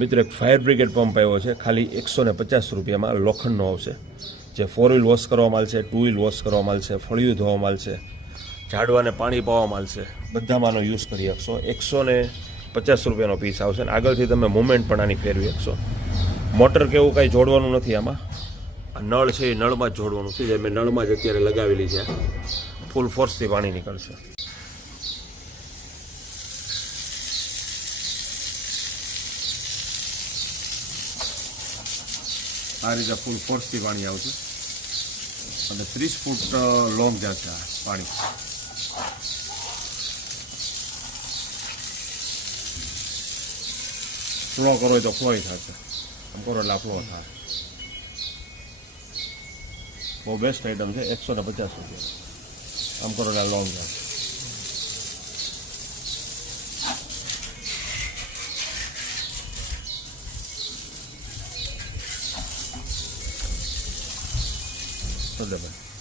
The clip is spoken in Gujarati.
મિત્રો એક ફાયર બ્રિગેડ પંપ આવ્યો છે, ખાલી 150 રૂપિયામાં લોખંડનો આવશે, જે 4 વ્હીલ વોશ કરવા મળશે, 2 વ્હીલ વોશ કરવા મળશે, ફળિયું ધોવા મળશે, ઝાડવાને પાણી પાવા મળશે, બધામાંનો યુઝ કરી શકશો. 150 રૂપિયાનો પીસ આવશે અને આગળથી તમે મુવમેન્ટ પણ આની ફેરવી શકશો. મોટર કે એવું કાંઈ જોડવાનું નથી આમાં. આ નળ છે એ નળમાં જ જોડવાનું છે, જે મેં નળમાં જ અત્યારે લગાવેલી છે. ફૂલ ફોર્સથી પાણી નીકળશે. આ રીતે ફૂલ ફોર્સથી પાણી આવશે અને 30 ફૂટ લોંગ જશે આ પાણી. ફ્લો કરો તો ફ્લો થશે, આમ કરો એટલે ફ્લો થાય. બહુ બેસ્ટ આઈટમ છે, 150 રૂપિયા. આમ કરો એટલે લોંગ જશે. બરાબર.